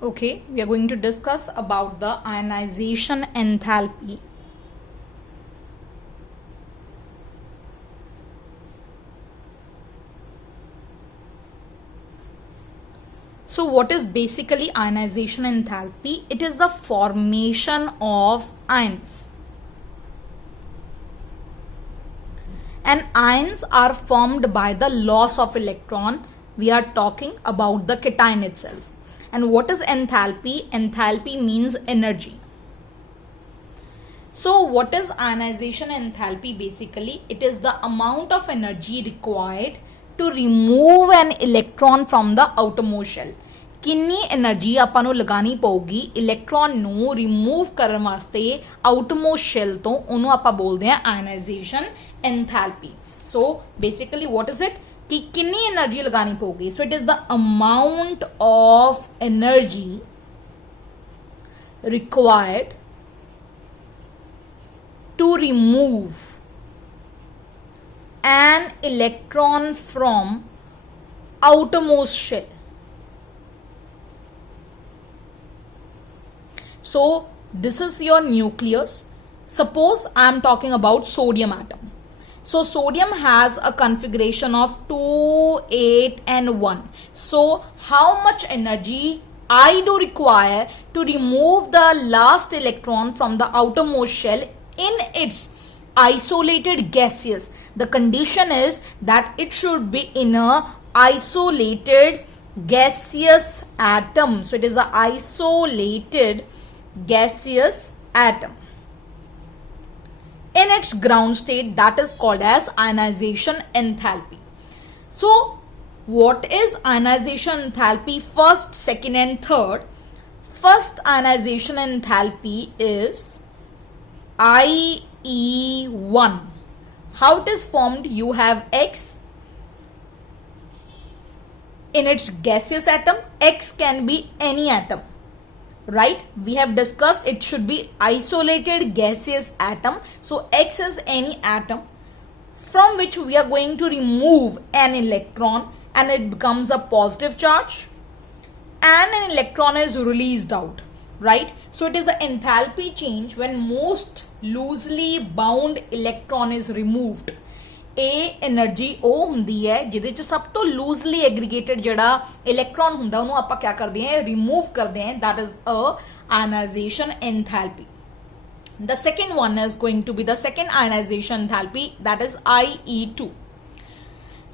Okay, we are going to discuss about the ionization enthalpy. So what is basically ionization enthalpy? It is the formation of ions. And ions are formed by the loss of electron. We are talking about the cation itself. And what is enthalpy? Enthalpy means energy. So what is ionization enthalpy basically? It is the amount of energy required to remove an electron from the outermost shell. किन्नी energy ਆਪਾਂ ਨੂੰ ਲਗਾਣੀ ਪਊਗੀ electron ਨੂੰ remove ਕਰਨ ਵਾਸਤੇ ਆਊਟਮੋਸਟ shell ਤੋਂ ਉਹਨੂੰ ਆਪਾਂ ਬੋਲਦੇ ਆ ionisation enthalpy so basically what is it कि कितनी एनर्जी लगानी पड़ेगी so it is the amount of energy required to remove an electron from outermost shell. So this is your nucleus. Suppose I am talking about sodium atom. So sodium has a configuration of 2, 8 and 1. So how much energy I do require to remove the last electron from the outermost shell in its isolated gaseous. The condition is that it should be in a isolated gaseous atom. So it is an isolated gaseous atom. In its ground state, that is called as ionization enthalpy. So what is ionization enthalpy? First, second and third. First ionization enthalpy is IE1. How it is formed? You have X in its gaseous atom. X can be any atom. Right, we have discussed it should be isolated gaseous atom. So X is any atom from which we are going to remove an electron and it becomes a positive charge and an electron is released out. Right, so it is the enthalpy change when most loosely bound electron is removed. ਇਹ energy ਉਹ ਹੁੰਦੀ ਹੈ ਜਿਹਦੇ ਚ ਸਭ ਤੋਂ ਲੂਜ਼ਲੀ ਐਗਰੀਗੇਟਡ ਜਿਹੜਾ electron ਹੁੰਦਾ ਉਹਨੂੰ ਆਪਾਂ ਕੀ ਕਰਦੇ ਹਾਂ ਰਿਮੂਵ ਕਰਦੇ ਹਾਂ that is a ionization enthalpy. The second one is going to be the second ionization enthalpy, that is IE2.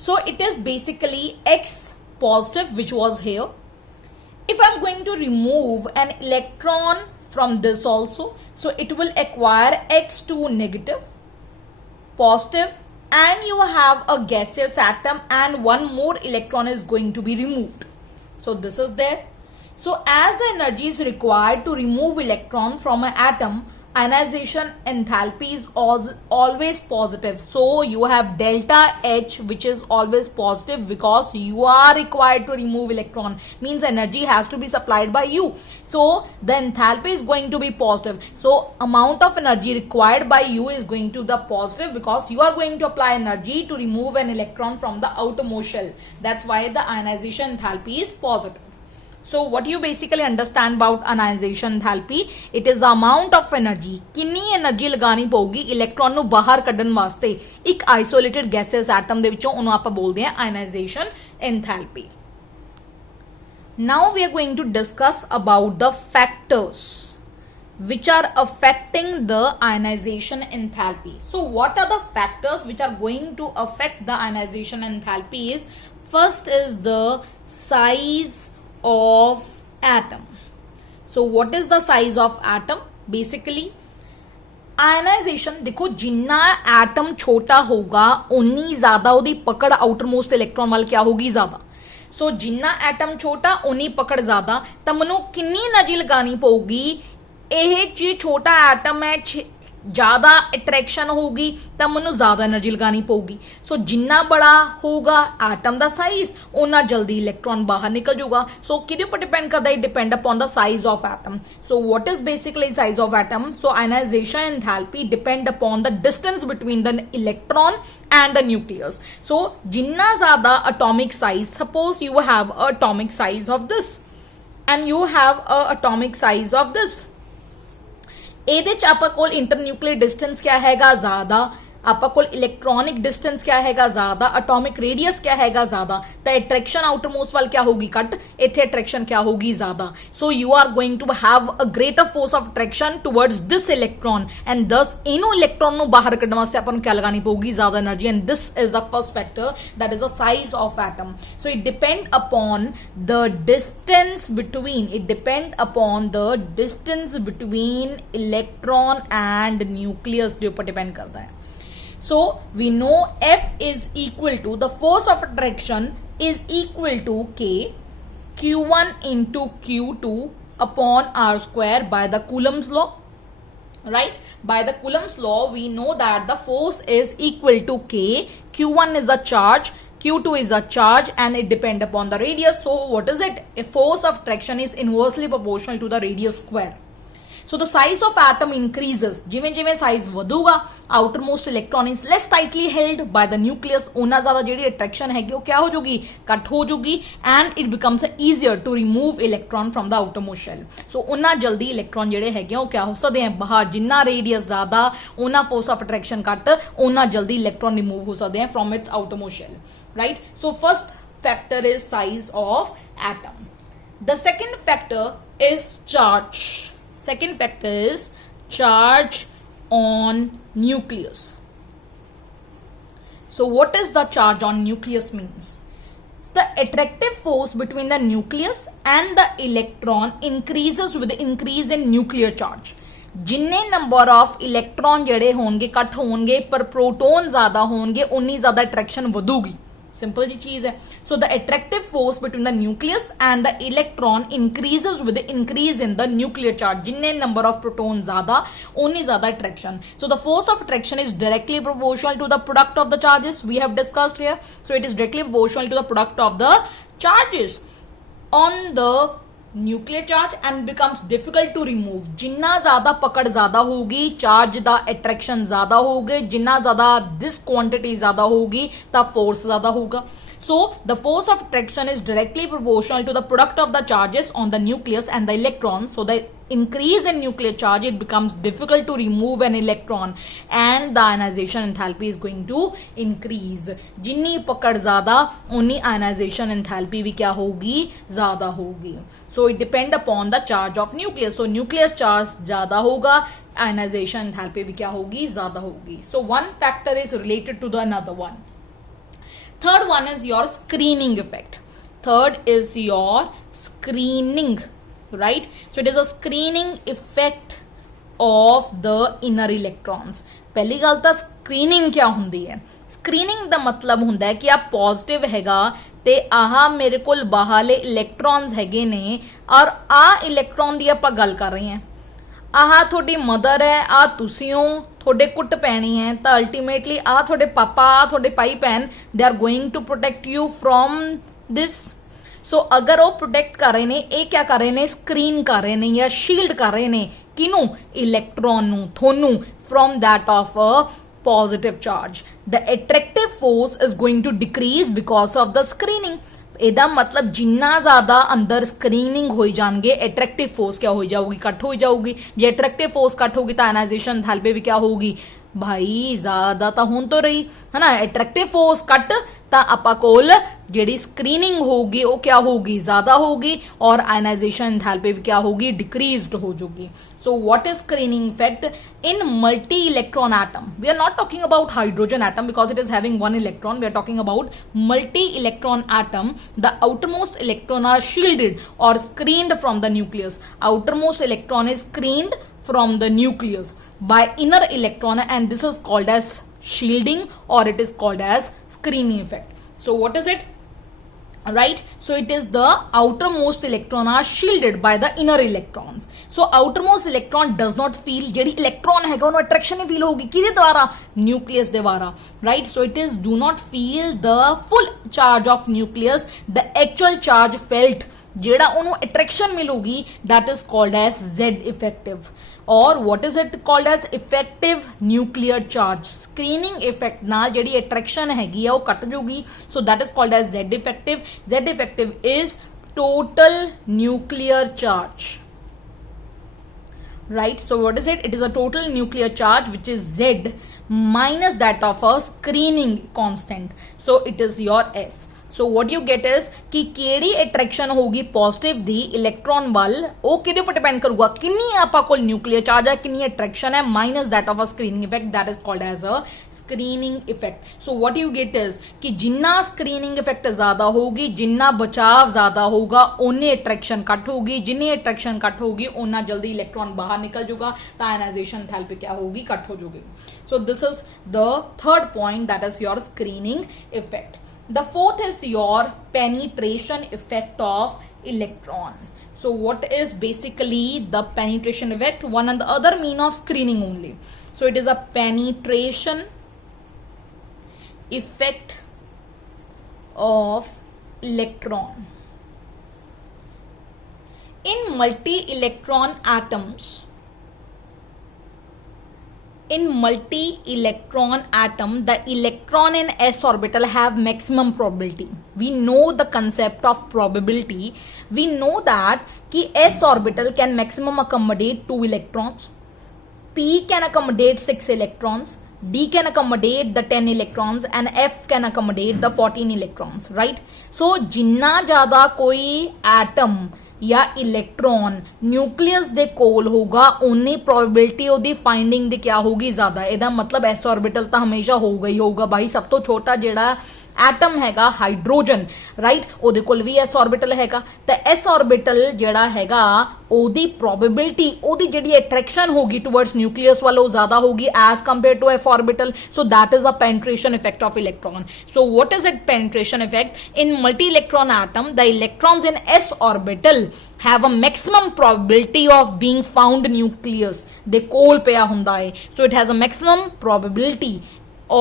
So it is basically X positive which was here. If I'm going to remove an electron from this also, so it will acquire X2 negative, positive, and you have a gaseous atom and one more electron is going to be removed. So this is there. So as the energy is required to remove electron from an atom, ionization enthalpy is always positive. So you have delta H which is always positive because you are required to remove electron, means energy has to be supplied by you. So the enthalpy is going to be positive. So amount of energy required by you is going to the positive because you are going to apply energy to remove an electron from the outermost shell. That's why the ionization enthalpy is positive. So what you basically understand about ionization enthalpy? It is the amount of energy. कितनी energy लगानी पड़ेगी electron ਨੂੰ ਬਾਹਰ ਕੱਢਣ ਵਾਸਤੇ ਇੱਕ isolated ਗੈਸਿयस atom ਦੇ ਵਿੱਚੋਂ ਉਹਨੂੰ ਆਪਾਂ ਬੋਲਦੇ ਹਾਂ ionization enthalpy. Now we are going to discuss about the factors which are affecting the ionization enthalpy. So what are the factors which are going to affect the ionization enthalpy is first is the size of atom. So what is the size of atom? Basically ionization देखो जिन्ना atom छोटा होगा उन्नी ज्यादा ਉਹਦੀ ਪਕੜ ਆਊਟਰਮੋਸਟ electron ਵੱਲ क्या होगी ज्यादा. सो जिन्ना एटम छोटा उन्नी पकड़ ज्यादा ਤਾਂ ਮੈਨੂੰ ਕਿੰਨੀ એનર્ਜੀ ਲਗਾਣੀ ਪਊਗੀ ਇਹ ਜੇ ਛੋਟਾ ਐਟਮ ਹੈ ज़्यादा अट्रैक्शन होगी तो मैं ज़्यादा एनर्जी लगानी पड़ेगी. सो जिन्ना बड़ा होगा एटम का साइज उन्ना जल्दी इलेक्ट्रॉन बाहर निकल जाऊगा. सो किदे पर डिपेंड करता है? Depend upon the size of atom. So what is basically size of atom? So ionisation enthalpy depend upon the distance between the electron and the nucleus. So जिन्ना ज़्यादा atomic size, suppose you have a atomic size of this and you have a atomic size of this. ਇਹਦੇ ਚ ਆਪਾਂ ਕੋਲ ਇੰਟਰਨਿਊਕਲੀਅਰ distance ਕਿਆ ਹੈਗਾ ਜ਼ਿਆਦਾ, ਆਪਾਂ ਕੋਲ ਇਲੈਕਟ੍ਰੋਨਿਕ ਡਿਸਟੈਂਸ ਕਿਆ ਹੈਗਾ ਜ਼ਿਆਦਾ, ਅਟੋਮਿਕ ਰੇਡੀਅਸ ਕਿਆ ਹੈਗਾ ਜ਼ਿਆਦਾ, ਤਾਂ ਅਟਰੈਕਸ਼ਨ ਆਊਟਰਮੋਸਟ ਵੱਲ ਕਿਆ ਹੋਗੀ ਘੱਟ, ਇੱਥੇ ਅਟਰੈਕਸ਼ਨ ਕਿਆ ਹੋਗੀ ਜ਼ਿਆਦਾ. So you are going to have a greater force of attraction towards this electron and ਦਸ ਇਹਨੂੰ ਇਲੈਕਟ੍ਰੋਨ ਨੂੰ ਬਾਹਰ ਕੱਢਣ ਵਾਸਤੇ ਆਪਾਂ ਨੂੰ ਕਿਆ ਲਗਾਣੀ ਪਊਗੀ ਜ਼ਿਆਦਾ energy and this is the first factor that is the size of atom. So it depend upon the distance between electron and nucleus ਦੇ ਉੱਪਰ depend ਕਰਦਾ ਹੈ. So we know F is equal to, the force of attraction is equal to K Q1 into Q2 upon R square by the Coulomb's law. Right? By the Coulomb's law, we know that the force is equal to K. Q1 is the charge, Q2 is a charge, and it depends upon the radius. So what is it? A force of attraction is inversely proportional to the radius square. So the size of atom increases. ਜਿਵੇਂ size ਵਧੂਗਾ, outermost electron is less tightly held by the nucleus, ਉਹਨਾਂ ਜ਼ਿਆਦਾ ਜਿਹੜੀ attraction ਹੈਗੀ ਉਹ ਕਿਆ ਹੋ ਜੂਗੀ, ਕੱਟ ਹੋ ਜੂਗੀ, and it becomes easier to remove electron from the outermost shell. So ਉਹਨਾਂ ਜਲਦੀ electron ਜਿਹੜੇ ਹੈਗੇ ਉਹ ਕਿਆ ਹੋ ਸਕਦੇ ਆ ਬਾਹਰ, ਜਿੰਨਾ radius ਜ਼ਿਆਦਾ ਉਹਨਾਂ force of attraction ਘੱਟ, ਉਹਨਾਂ ਜਲਦੀ electron remove ਹੋ ਸਕਦੇ ਆ from its outermost shell. Right? So first factor is size of atom. The second factor is charge. Second factor is charge on nucleus. So what is the charge on nucleus means? The attractive force between the nucleus and the electron increases with the increase in nuclear charge. जिन्ने number of electron जड़े होंगे cut होंगे पर proton ज्यादा होंगे उन्नी ज्यादा attraction बढ़ूगी. Simple जी चीज है. So the attractive force between the nucleus and the electron increases with the increase in the nuclear charge. जिन्ने नंबर ऑफ प्रोटोन ज्यादा उन्नी ज्यादा attraction. So the force of attraction is directly proportional to the product of the charges we have discussed here. So it is directly proportional to the product of the charges on the nuclear charge and becomes difficult to remove. जिन्ना ज्यादा पकड़ ज्यादा होगी charge दा attraction ज्यादा होगी, जिन्ना ज्यादा this quantity ज्यादा होगी ता फोर्स ज्यादा होगा. So the force of attraction is directly proportional to the product of the charges on the nucleus and the electrons. So the increase in nuclear charge, it becomes difficult to remove an electron and the ionization enthalpy is going to increase. जिन्नी पकड़ ज़्यादा उन्नी ionization enthalpy भी क्या होगी, ज़्यादा होगी. So it depend upon the charge of nucleus. So nucleus charge ज़्यादा होगा, ionization enthalpy भी क्या होगी, ज़्यादा होगी. So one factor is related to the another one. Third one is your screening effect. Third is your screening, right? So it is a screening effect of the inner electrons. पहली गल ਤਾਂ screening क्या ਹੁੰਦੀ ਹੈ? Screening ਦਾ ਮਤਲਬ ਹੁੰਦਾ ਹੈ ਕਿ ਆ ਪੋਜ਼ਿਟਿਵ ਹੈਗਾ ਤੇ ਆਹ ਮੇਰੇ ਕੋਲ ਬਾਹਰਲੇ ਇਲੈਕਟ੍ਰੋਨਸ ਹੈਗੇ ਨੇ ਔਰ ਆ ਇਲੈਕਟ੍ਰੋਨ ਦੀ ਆਪਾਂ ਗੱਲ ਕਰ ਰਹੇ ਹਾਂ. ਆਹ ਤੁਹਾਡੀ ਮਦਰ ਹੈ, ਆ ਤੁਸੀਂ ਹੋ, ਤੁਹਾਡੇ ਕੁੱਟ ਪੈਣੀ ਹੈ ਤਾਂ ਅਲਟੀਮੇਟਲੀ ਆ ਤੁਹਾਡੇ ਪਾਪਾ, ਆ ਤੁਹਾਡੇ ਭਾਈ ਭੈਣ, they are going to protect you from this. So ਅਗਰ ਉਹ ਪ੍ਰੋਟੈਕਟ ਕਰ ਰਹੇ ਨੇ, ਇਹ ਕਿਆ ਕਰ ਰਹੇ ਨੇ, ਸਕਰੀਨ ਕਰ ਰਹੇ ਨੇ ਜਾਂ ਸ਼ੀਲਡ ਕਰ ਰਹੇ ਨੇ ਕਿਹਨੂੰ, ਇਲੈਕਟ੍ਰੋਨ ਨੂੰ, ਤੁਹਾਨੂੰ, from that of a positive charge. The attractive force is going to decrease because of the screening. ਇਹਦਾ ਮਤਲਬ ਜਿੰਨਾ ਜ਼ਿਆਦਾ ਅੰਦਰ ਸਕਰੀਨਿੰਗ ਹੋਈ ਜਾਣਗੇ ਅਟਰੈਕਟਿਵ ਫੋਰਸ ਕਿਆ ਹੋਈ ਜਾਊਗੀ, ਘੱਟ ਹੋਈ ਜਾਊਗੀ. ਜੇ ਅਟਰੈਕਟਿਵ ਫੋਰਸ ਘੱਟ ਹੋਗੀ ਤਾਂ ਆਇਨਾਈਜੇਸ਼ਨ ਐਂਥੈਲਪੀ ਵੀ ਕਿਆ ਹੋਊਗੀ ਭਾਈ, ਜ਼ਿਆਦਾ ਤਾਂ ਹੁਣ ਤੋਂ ਰਹੀ ਹੈ ਨਾ. ਅਟਰੈਕਟਿਵ ਫੋਰਸ ਘੱਟ ਤਾਂ ਆਪਾਂ ਕੋਲ ਜਿਹੜੀ ਸਕਰੀਨਿੰਗ ਹੋਊਗੀ ਉਹ ਕਿਆ ਹੋਊਗੀ, ਜ਼ਿਆਦਾ ਹੋਊਗੀ ਔਰ ਆਇਨਾਈਜੇਸ਼ਨ ਐਂਥੈਲਪੀ ਵੀ ਕਿਆ ਹੋਊਗੀ, ਡਿਕਰੀਜ਼ਡ ਹੋ ਜਾਊਗੀ. So what is screening effect in multi-electron atom? We are not talking about hydrogen atom because it is having one electron. We are talking about multi-electron atom. The outermost electron are shielded or screened from the nucleus. Outermost electron is screened from the nucleus by inner electron and this is called as shielding or it is called as screening effect. So what is it? Right? So it is the outermost electron are shielded by the inner electrons. So outermost electron does not feel, ਜਿਹੜੀ electron ਹੈਗਾ ਉਹਨੂੰ attraction ਹੀ feel ਹੋਗੀ ਕਿਹਦੇ ਦੁਆਰਾ, nucleus ਦੇ ਦੁਆਰਾ. Right? So it is do not feel the full charge of nucleus, the actual charge felt ਜਿਹੜਾ ਉਹਨੂੰ attraction ਮਿਲੂਗੀ that is called as Z effective. Or what is it called as effective nuclear charge. Screening effect ਨਾਲ ਜਿਹੜੀ attraction ਹੈਗੀ ਆ ਉਹ ਕੱਟ ਜੂਗੀ. So that is called as Z effective. Z effective is total nuclear charge. Right, so what is it? It is a total nuclear charge which is Z minus that of a screening constant. So it is your S. So what you get is कि केड़ी attraction होगी positive the electron ਵੱਲ ਉਹ ਕਿਹਦੇ ਉੱਪਰ depend ਕਰੂਗਾ ਕਿੰਨੀ ਆਪਾਂ ਕੋਲ ਨਿਊਕਲੀਅਰ ਚਾਰਜ ਹੈ ਕਿੰਨੀ ਅਟਰੈਕਸ਼ਨ ਹੈ minus that of a screening effect that is called as a screening effect. So what you get is कि ਜਿੰਨਾ screening effect ਜ਼ਿਆਦਾ ਹੋਊਗੀ ਜਿੰਨਾ ਬਚਾਵ ਜ਼ਿਆਦਾ ਹੋਊਗਾ ਉਨੀ ਅਟਰੈਕਸ਼ਨ ਘੱਟ ਹੋਊਗੀ ਜਿੰਨੀ ਅਟਰੈਕਸ਼ਨ ਘੱਟ ਹੋਊਗੀ ਉਨਾ ਜਲਦੀ ਇਲੈਕਟ੍ਰॉन ਬਾਹਰ ਨਿਕਲ ਜਾਊਗਾ ਤਾਂ ਆਇਨਾਈਜੇਸ਼ਨ ਐਂਥੈਲਪੀ क्या होगी ਘੱਟ ਹੋ ਜਾਊਗੀ. So this is the third point, that is your screening effect. The fourth is your penetration effect of electron. So what is basically the penetration effect? One and the other mean of screening only. So it is a penetration effect of electron. In multi-electron atoms, in multi-electron atom, the electron in s orbital have maximum probability. We know the concept of probability. We know that ki s orbital can maximum accommodate 2 electrons, p can accommodate 6 electrons, d can accommodate the 10 electrons, and f can accommodate the 14 electrons, right? So जिन्ना ज़्यादा कोई atom या electron nucleus दे कोल होगा उन्नी probability ਉਹਦੀ finding ਦੀ क्या होगी ज़्यादा. ਇਹਦਾ मतलब s ऑर्बिटल ਤਾਂ ਹਮੇਸ਼ਾ ਹੋਊਗਾ ਹੀ ਹੋਊਗਾ ਭਾਈ. ਸਭ ਤੋਂ ਛੋਟਾ ਜਿਹੜਾ ਐਟਮ ਹੈਗਾ ਹਾਈਡਰੋਜਨ, ਰਾਈਟ, ਉਹਦੇ ਕੋਲ ਵੀ s ऑर्बिटल ਹੈਗਾ ਤਾਂ s ऑर्बिटल ਜਿਹੜਾ ਹੈਗਾ ਉਹਦੀ ਪ੍ਰੋਬੇबिलिटी ਉਹਦੀ ਜਿਹੜੀ ਅਟਰੈਕਸ਼ਨ ਹੋਗੀ ਟੁਵਰਡਸ ਨਿਊਕਲੀਅਸ ਵੱਲ ਉਹ ਜ਼ਿਆਦਾ ਹੋਗੀ as compare to f orbital. So that is a penetration effect of electron. So what is it penetration effect? In multi-electron atom, the electrons in s orbital have a maximum probability of being found nucleus. ਦੇ ਕੋਲ ਪਿਆ ਹੁੰਦਾ ਹੈ. So it has a maximum probability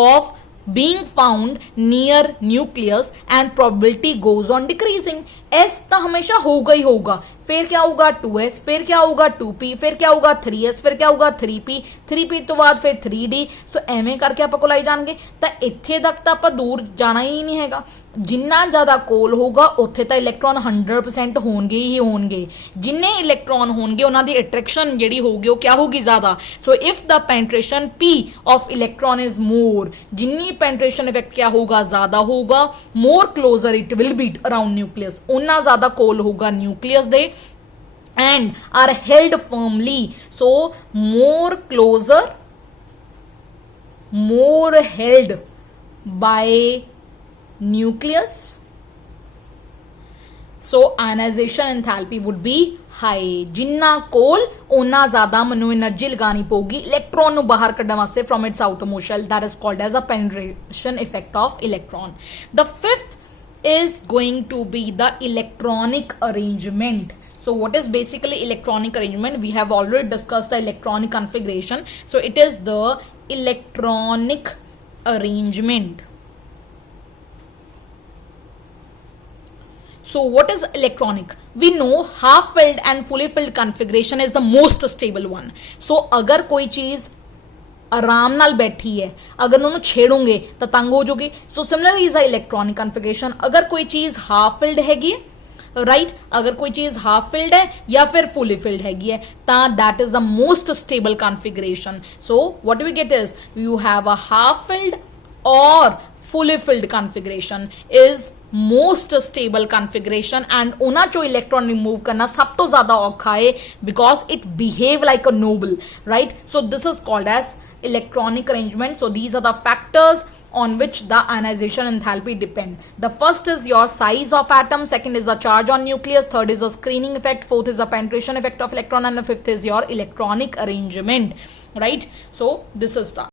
of being found near nucleus and probability goes on decreasing. S ਤਾਂ ਹਮੇਸ਼ਾ ਹੋਊਗਾ ਹੀ ਹੋਊਗਾ. फिर क्या होगा 2s, फिर क्या होगा 2p, फिर क्या होगा 3s, फिर क्या होगा 3p, 3p ਤੋਂ ਬਾਅਦ ਫਿਰ 3d. ਸੋ ਐਵੇਂ ਕਰਕੇ ਆਪਾਂ ਕੋਲ ਆਈ ਜਾਣਗੇ ਤਾਂ ਇੱਥੇ ਤੱਕ ਤਾਂ ਆਪਾਂ ਦੂਰ ਜਾਣਾ ਹੀ ਨਹੀਂ ਹੈਗਾ. ਜਿੰਨਾ ਜ਼ਿਆਦਾ ਕੋਲ ਹੋਊਗਾ ਉੱਥੇ ਤਾਂ ਇਲੈਕਟ੍ਰੋਨ 100% ਹੋਣਗੇ ਹੀ ਹੋਣਗੇ. ਜਿੰਨੇ ਇਲੈਕਟ੍ਰੋਨ ਹੋਣਗੇ ਉਹਨਾਂ ਦੀ ਅਟਰੈਕਸ਼ਨ ਜਿਹੜੀ ਹੋਊਗੀ ਉਹ क्या ਹੋਗੀ ਜ਼ਿਆਦਾ. So if the penetration p of electron is more, ਜਿੰਨੀ ਪੈਨਟ੍ਰੇਸ਼ਨ ਇਫੈਕਟ क्या ਹੋਊਗਾ ਜ਼ਿਆਦਾ ਹੋਊਗਾ, more closer it will be around nucleus, ਉਹਨਾਂ ਜ਼ਿਆਦਾ ਕੋਲ ਹੋਊਗਾ ਨਿਊਕਲੀਅਸ ਦੇ and are held firmly. So more closer, more held by nucleus. So ionization enthalpy would be high. जिन्ना कोल उन्ना ज़्यादा मनु एनर्जी लगानी पड़ेगी इलेक्ट्रॉन ਨੂੰ ਬਾਹਰ ਕੱਢਣ ਵਾਸਤੇ from its outermost shell. That is called as a penetration effect of electron. The fifth is going to be the electronic arrangement. So what is basically electronic arrangement? We have already discussed the electronic configuration. So it is the electronic arrangement. So what is electronic? We know half filled and fully filled configuration is the most stable one. So अगर कोई चीज आराम नाल बैठी है अगर उन्होंने छेड़ोगे तो तंग हो जाओगे. So similarly is a electronic configuration. अगर कोई चीज हाफ फिल्ड हैगी राइट, अगर कोई चीज हाफ फिल्ड है या फिर फुली फिल्ड हैगी है ता that is the most stable configuration. So what we get is you have a half filled और fully filled configuration is most stable configuration and ਉਹਨਾਂ ਚੋਂ electron remove ਕਰਨਾ ਸਭ ਤੋਂ ਜ਼ਿਆਦਾ ਔਖਾ ਹੈ because it behave like a noble, right? So this is called as electronic arrangement. So these are the factors on which the ionization enthalpy depend. The first is your size of atom, second is the charge on nucleus, third is the screening effect, fourth is the penetration effect of electron, and the fifth is your electronic arrangement, right? So this is the